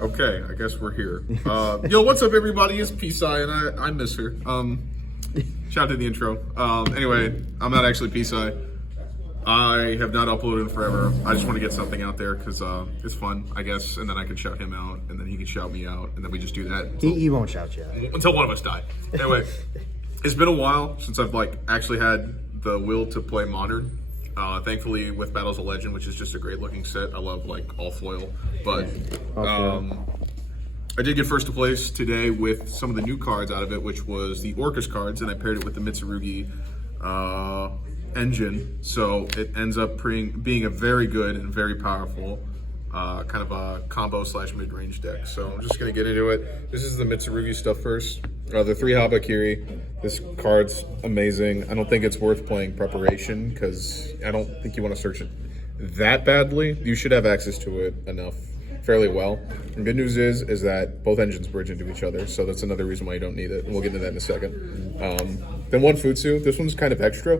Okay, I guess we're here. Yo, what's up, everybody? It's P-Sci, and I miss her. Shout out to the intro. Anyway, I'm not actually P-Sci. I have not uploaded in forever. I just want to get something out there because it's fun, I guess, and then I can shout him out, and then he can shout me out, and then we just do that. He won't shout you out. Until one of us die. Anyway, it's been a while since I've actually had the will to play Modern. Thankfully, with Battles of Legend, which is just a great looking set. I love all foil, but I did get first to place today with some of the new cards out of it, which was the Orcust cards, and I paired it with the Mitsurugi engine. So it ends up being a very good and very powerful kind of a combo / mid-range deck. So I'm just gonna get into it. This is the Mitsurugi stuff first. The 3 Habakiri. This card's amazing. I don't think it's worth playing preparation because I don't think you want to search it that badly. You should have access to it fairly well. And good news is that both engines bridge into each other, so that's another reason why you don't need it. And we'll get into that in a second. Then one Futsu. This one's kind of extra.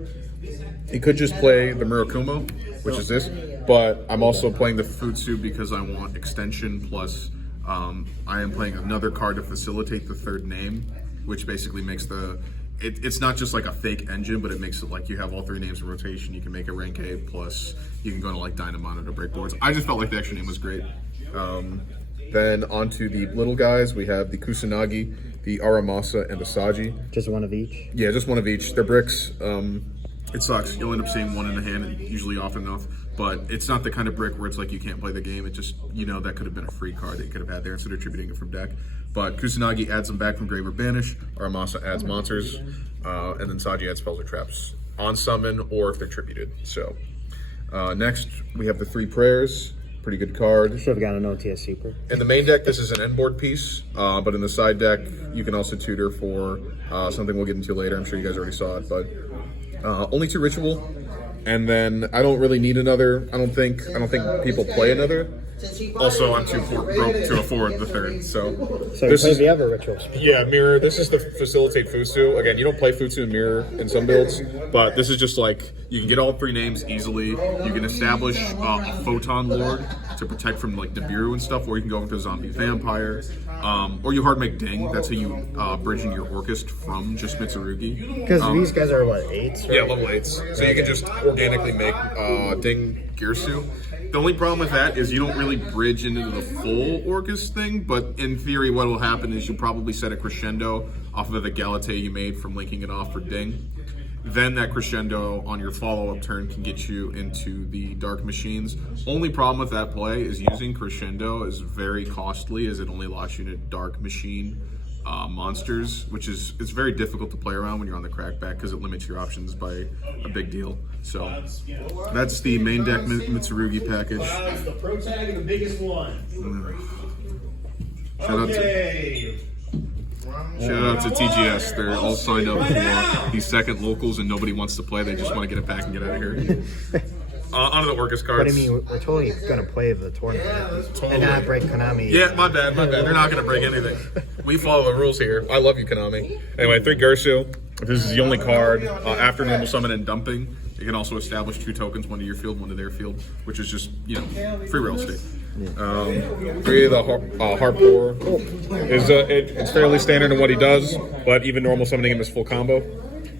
You could just play the Murakumo, which is this, but I'm also playing the Futsu because I want extension, plus I am playing another card to facilitate the third name, which basically makes it's not just like a fake engine, but it makes it like you have all 3 names in rotation. You can make a rank A, plus you can go to Dynamon to break boards. I just felt like the extra name was great. Then onto the little guys, we have the Kusanagi, the Aramasa, and the Saji. Just one of each? Yeah, just one of each. They're bricks. It sucks. You'll end up seeing one in the hand, usually often enough, but it's not the kind of brick where it's like you can't play the game. It just, that could have been a free card that you could have had there instead of attributing it from deck. But Kusanagi adds them back from Grave or Banish, Aramasa adds monsters, and then Saji adds spells or traps on summon or if they're tributed. So next we have the 3 Prayers. Pretty good card. Should have gotten an OTS Super. In the main deck, this is an end board piece, but in the side deck, you can also tutor for something we'll get into later. I'm sure you guys already saw it, but only 2 Ritual, and then I don't really need another. I don't think people play another. Also, I'm too broke to afford the third. So this is the other Rituals. Yeah, Mirror. This is to facilitate Futsu. Again, you don't play Futsu in Mirror in some builds, but this is just you can get all 3 names easily. You can establish a Photon Lord to protect from Nibiru and stuff, or you can go into Zombie Vampire, or you hard make Ding. That's how you bridge in your Orcust from just Mitsurugi. Because these guys are what, 8s? Right? Yeah, level 8s. So you can just organically make Ding Girsu. The only problem with that is you don't really bridge into the full Orcust thing, but in theory what will happen is you'll probably set a crescendo off of the Galatea you made from linking it off for Ding. Then that crescendo on your follow-up turn can get you into the Dark Machines. Only problem with that play is using crescendo is very costly, as it only allows you to Dark Machine monsters, which it's very difficult to play around when you're on the crackback because it limits your options by a big deal. So that's the main deck Mitsurugi package. That's the pro tag and the biggest one. Shout out to TGS. They're all signed up for the second locals and nobody wants to play. They just want to get a pack and get out of here. Onto the Orcust cards. But I mean, we're totally going to play the tournament and not break Konami. Yeah, my bad. They're not going to break anything. We follow the rules here. I love you, Konami. Anyway, 3 Gersu. This is the only card after normal summon and dumping. You can also establish 2 tokens, one to your field, one to their field, which is just, free real estate. 3 of the Harpour is it's fairly standard in what he does, but even normal summoning him is full combo.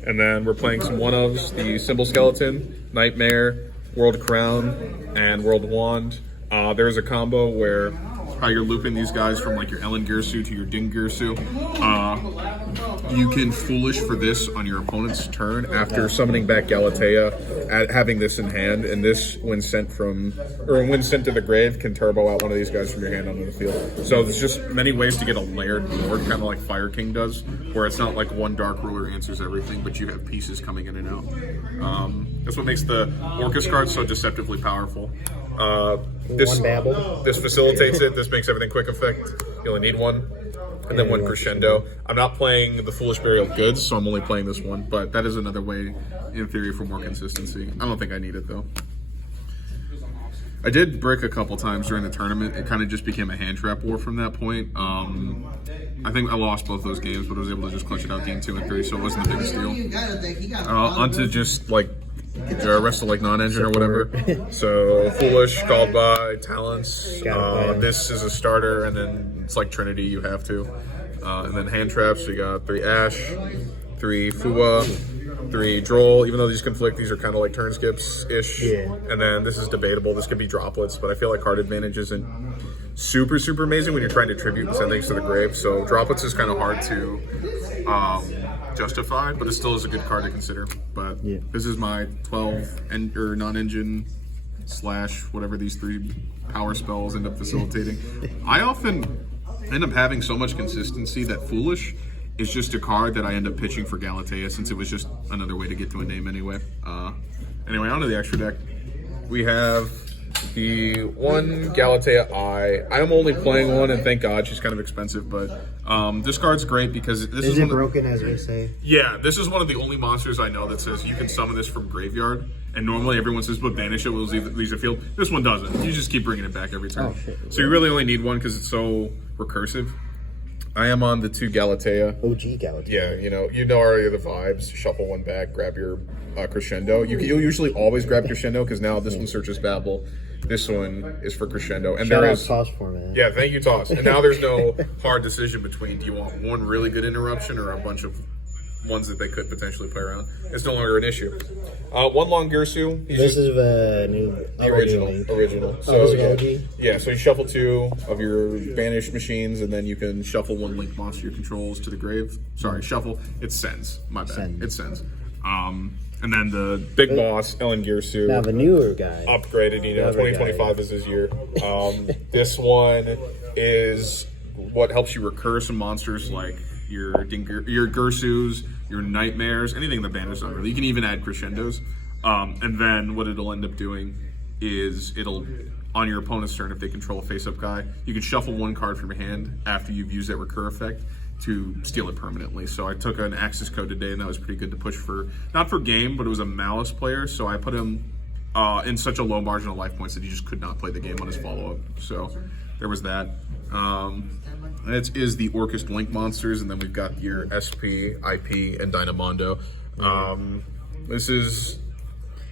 And then we're playing some 1-ofs, the Symbol Skeleton, Nightmare, World Crown, and World Wand. There's a combo where how you're looping these guys from your Ellen Girsu to your Ding Girsu. You can Foolish for this on your opponent's turn after summoning back Galatea, having this in hand, and this, when sent to the grave, can turbo out one of these guys from your hand onto the field. So there's just many ways to get a layered board, kind of like Fire King does, where it's not like one Dark Ruler answers everything, but you have pieces coming in and out. That's what makes the Orcust card so deceptively powerful. This facilitates it. This makes everything quick effect. You only need 1. And then 1 crescendo. I'm not playing the Foolish Burial Goods, so I'm only playing this one, but that is another way, in theory, for more consistency. I don't think I need it, though. I did brick a couple times during the tournament. It kind of just became a hand trap war from that point. I think I lost both those games, but I was able to just clutch it out game 2 and 3, so it wasn't the biggest deal. Onto just or rest of like non-engine or whatever. So Foolish, Called By, Talents. This is a starter, and then it's like Trinity, you have to. And then hand traps, you got 3 Ash, 3 Fua, 3 Droll. Even though these conflict, these are kind of like turn skips-ish. Yeah. And then this is debatable. This could be droplets, but I feel like card advantage isn't super, super amazing when you're trying to tribute and send things to the grave. So droplets is kind of hard to justify, but it still is a good card to consider. But this is my 12 or non-engine / whatever these 3 power spells end up facilitating. I often end up having so much consistency that Foolish is just a card that I end up pitching for Galatea, since it was just another way to get to a name anyway. Anyway, onto the extra deck. We have the one Galatea I am only playing one, and thank God she's kind of expensive, but this card's great because this is it broken, as we say? Yeah, this is one of the only monsters I know that says you can summon this from graveyard, and normally everyone says, but banish it, will leave the field. This one doesn't. You just keep bringing it back every turn. Oh, shit. So you really only need one because it's so recursive. I am on the 2 Galatea. OG Galatea. Yeah, you know already the vibes. Shuffle one back, grab your Crescendo. You'll usually always grab Crescendo because now this one searches Babel. This one is for Crescendo. And Shout there out is Toss format. Yeah, thank you, Toss. And now there's no hard decision between do you want one really good interruption or a bunch of ones that they could potentially play around. It's no longer an issue. One long Girsu. This is the new original. So, this is OG? Yeah, so you shuffle 2 of your banished machines, and then you can shuffle 1 link monster you controls to the grave. Sorry, shuffle. It sends. My bad. It sends. And then the big boss, Ellen Girsu. Now the newer guy. Upgraded, 2025 is his year. This one is what helps you recur some monsters like your Girsus, your Nightmares, anything that banners on really. You can even add Crescendos. And then what it'll end up doing is it'll, on your opponent's turn, if they control a face-up guy, you can shuffle 1 card from your hand after you've used that recur effect to steal it permanently. So I took an Axis code today, and that was pretty good to push for, not for game, but it was a Malice player, so I put him in such a low marginal life points that he just could not play the game on his follow-up. So there was that. That is the Orcust Link monsters, and then we've got your SP, IP, and Dynamondo. This is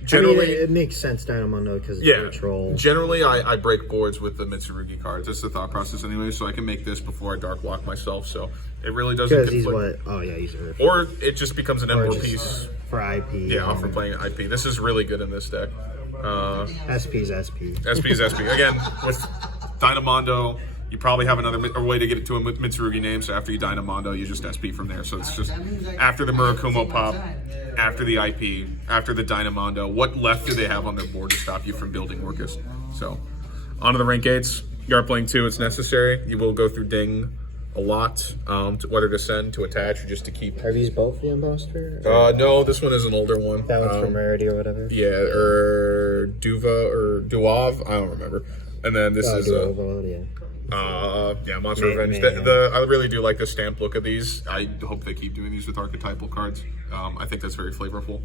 generally... it makes sense, Dynamondo, because it's neutral. Generally, I break boards with the Mitsurugi cards. That's the thought process anyway, so I can make this before I dark block myself, so it really doesn't conflict. Because he's what? Oh, yeah, he's a... Or it just becomes an M4 piece. For IP. Yeah, for playing IP. This is really good in this deck. SP's SP. SP's SP. Again, with Dynamondo, you probably have another way to get it to a Mitsurugi name, so after you Dynamondo, you just SP from there. So it's just after the Murakumo pop, after the IP, after the Dynamondo, what left do they have on their board to stop you from building Orcust? So, onto the rank 8s. You are playing 2, it's necessary. You will go through Ding a lot, whether to send, to attach, or just to keep. Are these both the Imposter? No, this one is an older one. That one's from Rarity or whatever? Yeah, or Duva, or Duav, I don't remember. And then this is... Monster Revenge. I really do like the stamped look of these. I hope they keep doing these with archetypal cards. I think that's very flavorful.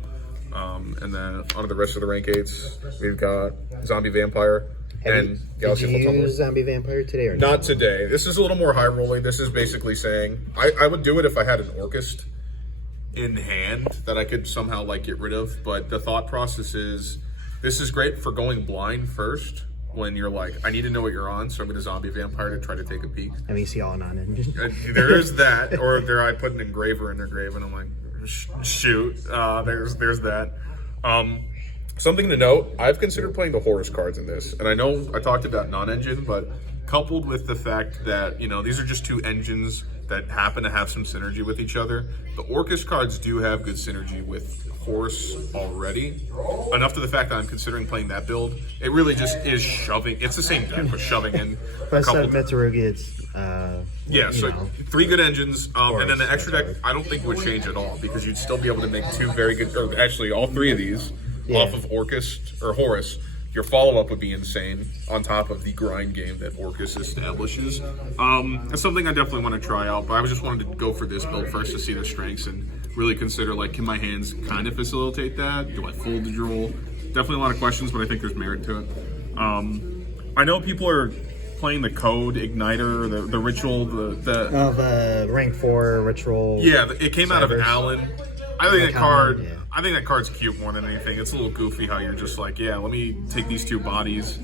And then onto the rest of the rank 8s, we've got Zombie Vampire and Galaxy Did you use Zombie Vampire today or not? Not today. This is a little more high rolling. This is basically saying I would do it if I had an Orcust in hand that I could somehow like get rid of. But the thought process is this is great for going blind first. When you're like, I need to know what you're on, so I'm going to Zombie Vampire to try to take a peek. I mean, see all non-engine. There is that, or there I put an engraver in their grave, and I'm like, shoot. There's that. Something to note, I've considered playing the Horus cards in this, and I know I talked about non-engine, but coupled with the fact that, these are just 2 engines that happen to have some synergy with each other, the Orcust cards do have good synergy with Horus already, enough to the fact that I'm considering playing that build. It really just is shoving. It's the same deck, but shoving in a couple. Mitsurugi, it's so 3 good engines, and then the extra deck I don't think would change at all because you'd still be able to make 2 very good, or actually all 3 of these off of Orcust or Horus. Your follow-up would be insane on top of the grind game that Orcust establishes. That's something I definitely want to try out, but I just wanted to go for this build first to see the strengths and really consider, like, can my hands kind of facilitate that? Do I fold the Droll? Definitely a lot of questions, but I think there's merit to it. I know people are playing the code Igniter, the ritual, the rank 4 ritual. Yeah, it came out of Cybers. Alan. I think that card. Yeah. I think that card's cute more than anything. It's a little goofy how you're just like, yeah, let me take these two bodies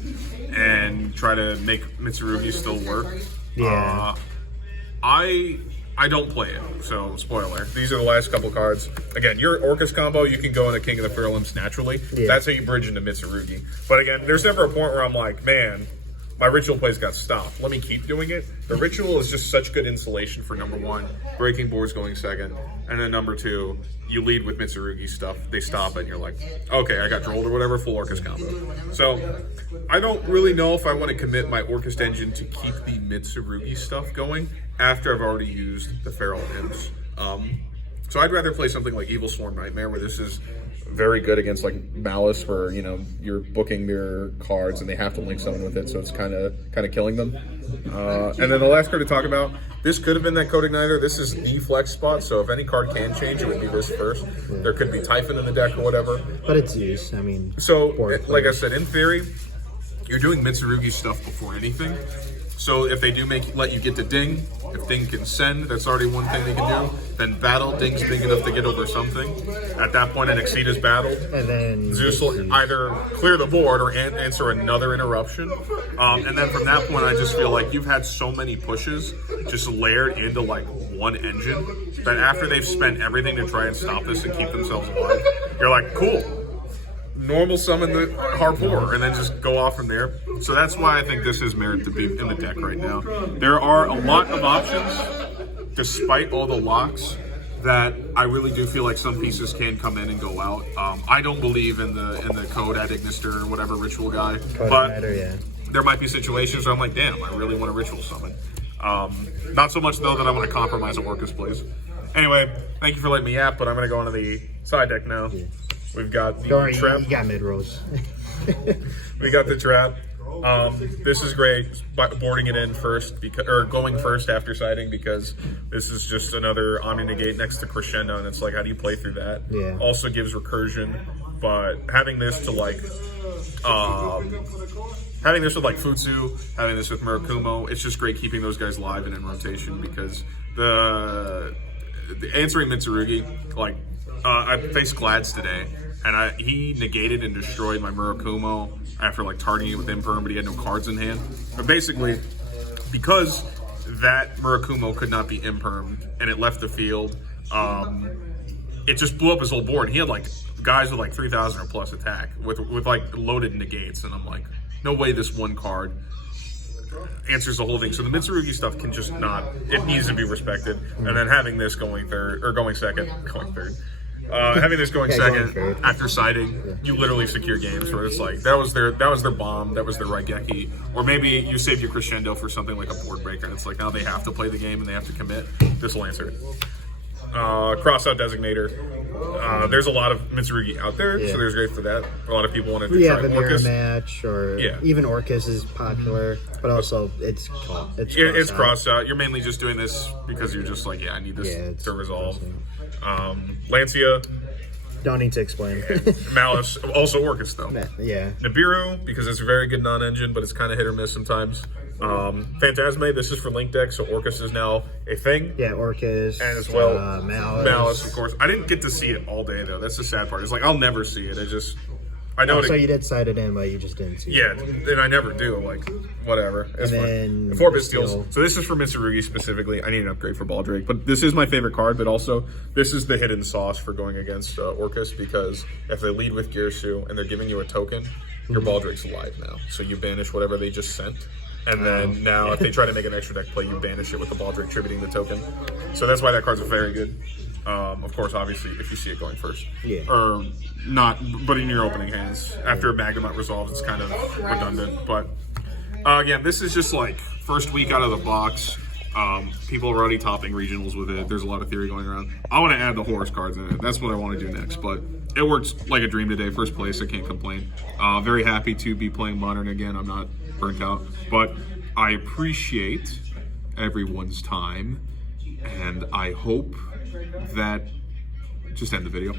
and try to make Mitsurugi still work. Yeah. I don't play it, so spoiler. These are the last couple cards. Again, your Orcust combo, you can go into King of the Furlimps naturally. Yeah. That's how you bridge into Mitsurugi. But again, there's never a point where I'm like, man, my ritual plays got stopped. Let me keep doing it. The ritual is just such good insulation for number one, breaking boards going second, and then number two, you lead with Mitsurugi stuff. They stop it, and you're like, okay, I got drolled or whatever, full Orcust combo. So I don't really know if I want to commit my Orcust engine to keep the Mitsurugi stuff going after I've already used the Feral Imps. So I'd rather play something like Evil Swarm Nightmare, where this is very good against like Malice, where you're booking mirror cards and they have to link someone with it, so it's kind of killing them. And then the last card to talk about, this could have been that Code Igniter. This is the flex spot, so if any card can change, it would be this first. There could be Typhon in the deck or whatever. But it's used. I mean, so like I said, in theory, you're doing Mitsurugi stuff before anything. So if they do let you get to Ding, if Ding can send, that's already one thing they can do. Then battle, Ding's big enough to get over something. At that point, an Exceed is battled. and then Zeus will either clear the board or answer another interruption. And then from that point, I just feel like you've had so many pushes just layered into like one engine that after they've spent everything to try and stop this and keep themselves alive, you're like, cool. Normal summon the Harpoor and then just go off from there. So that's why I think this is merit to be in the deck right now. There are a lot of options, despite all the locks, that I really do feel like some pieces can come in and go out. I don't believe in the code ad ignister or whatever ritual guy, but there might be situations where I'm like, damn, I really want a ritual summon. Not so much though that I want to compromise a Orcust plays. Anyway, thank you for letting me yap, but I'm gonna go onto the side deck now. We've got the trap. You got mid rolls. We got the trap. This is great, boarding it in first, or going first after siding, because this is just another Omni Negate next to Crescendo, and it's like, how do you play through that? Yeah. Also gives recursion, but having this to like, having this with like Futsu, having this with Murakumo, it's just great keeping those guys live and in rotation, because the answering Mitsurugi, like, I faced Glads today, and he negated and destroyed my Murakumo after like targeting it with Imperm, but he had no cards in hand. But basically, because that Murakumo could not be Impermed and it left the field, it just blew up his whole board. He had like guys with like 3,000 or plus attack with like loaded negates, and I'm like, no way this one card answers the whole thing. So the Mitsurugi stuff can just not, it needs to be respected. And then having this going third, or going second, having this going second after siding, you literally secure games where it's like, that was their bomb, that was their Raigeki. Or maybe you saved your Crescendo for something like a board breaker, and it's like, now they have to play the game and they have to commit. This will answer it. Crossout Designator. There's a lot of Mitsurugi out there, so there's great for that. A lot of people want to do the mirror match, or even Orcust is popular, but also it's Crossout. You're mainly just doing this because you're just like, I need this to resolve. Lancia. Don't need to explain. Malice, also Orcust though. Yeah. Nibiru, because it's a very good non-engine, but it's kind of hit or miss sometimes. Phantasme, this is for Link deck, so Orcust is now a thing. Yeah, Orcust. And as well, Malice, of course. I didn't get to see it all day though. That's the sad part. It's like, I'll never see it. I know. So you did side it in, but you just didn't see it. Yeah, and I never do. Like, whatever. It's fine. 4-bit steals. So this is for Mitsurugi specifically. I need an upgrade for Baldrake, but this is my favorite card. But also, this is the hidden sauce for going against Orcust, because if they lead with Girsu and they're giving you a token, your Baldrake's alive now. So you banish whatever they just sent. And then now, if they try to make an extra deck play, you banish it with the Baldrake tributing the token. So that's why that card's very good. Of course, obviously, if you see it going first. Yeah. Or not, but in your opening hands. After a Magnemite resolves, it's kind of redundant. But again, this is just like first week out of the box. People are already topping regionals with it. There's a lot of theory going around. I want to add the Horus cards in it. That's what I want to do next. But it worked like a dream today. First place, I can't complain. Very happy to be playing Modern again. I'm not burnt out. But I appreciate everyone's time. And I hope that, just end the video.